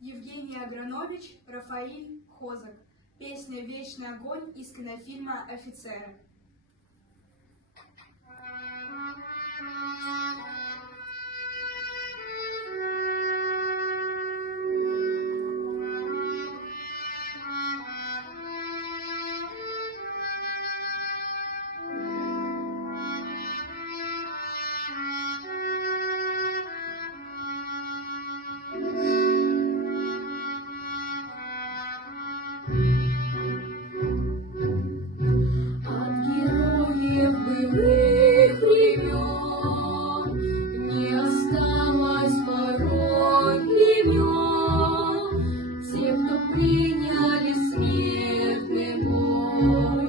Евгений Агранович, Рафаиль Хозак. Песня «Вечный огонь» из кинофильма «Офицеры». Приняли смертный бой,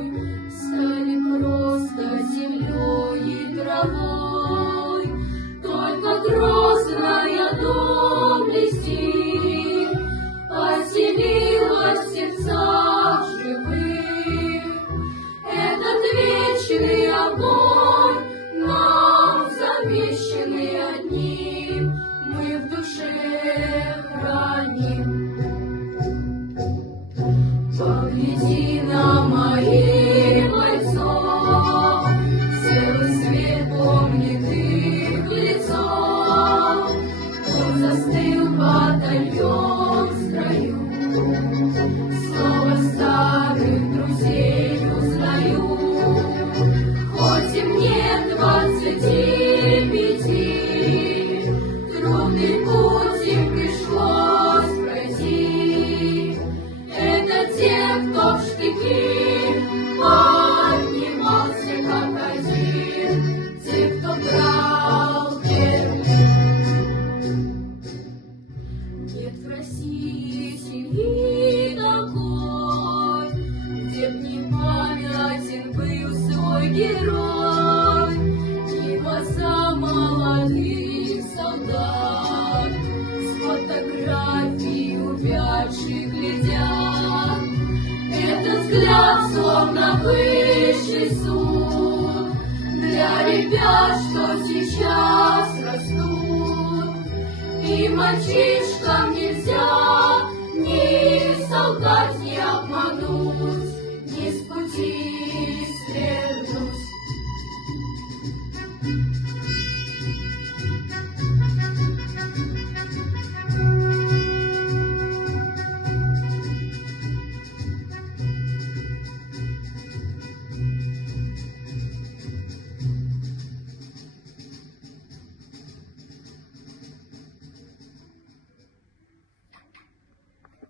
стали просто землей и травой. Только грозная доблесть поселилась в сердцах живых. Этот вечный огонь, нам завещанный одним, мы в душе храним. Погляди на моих бойцов, целый свет помнит их лицо. Он застыл батальон в строю, снова старых друзей узнаю. Хоть и мне 25, трудный путь им пришлось пройти. Те, кто в штыки поднимался как один, те, кто брал первый. Нет в России семьи такой, где б не памятен был свой герой, и глаза молодых солдат с фотографий увядших глядят. Этот взгляд словно высший суд для ребят, что сейчас растут. И мальчишкам нельзя, ни солдат